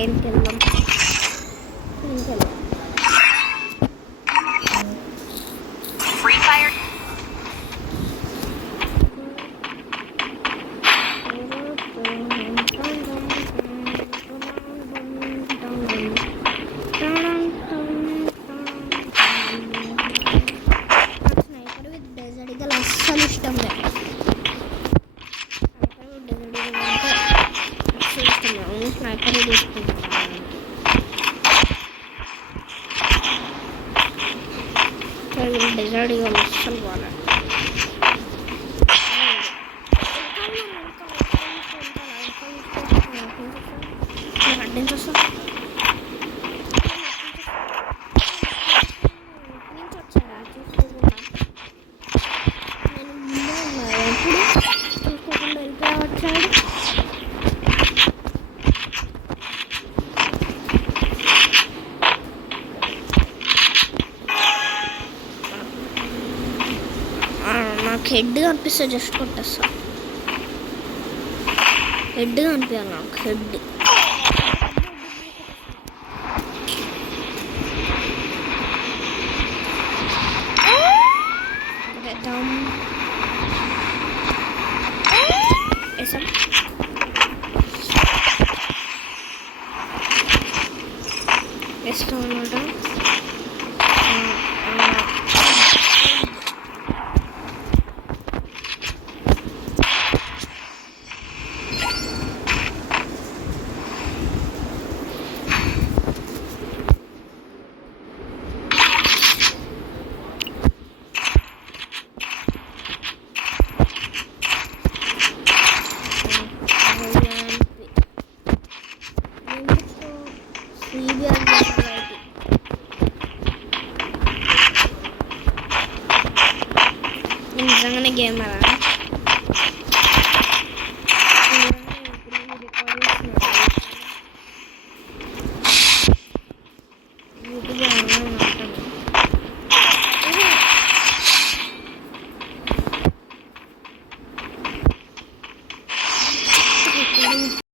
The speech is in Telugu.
దేనికి వెళ్దాం? Freefire. Sniper with desert eagle అస్సలు ఇష్టం లేదు. స్నైపర్ తీసుకుంటాను. డెజర్ట్ ఈగల్ అస్సలు బాగాలేదు. నాకు హెడ్ కనిపిస్తే జస్ట్ కొట్టేస్తా. హెడ్ కనిపించాలి నాకు. హెడ్ వేద్దాం. వేసాం. వేస్తాం అన్నమాట. నిజంగానే గేమరా?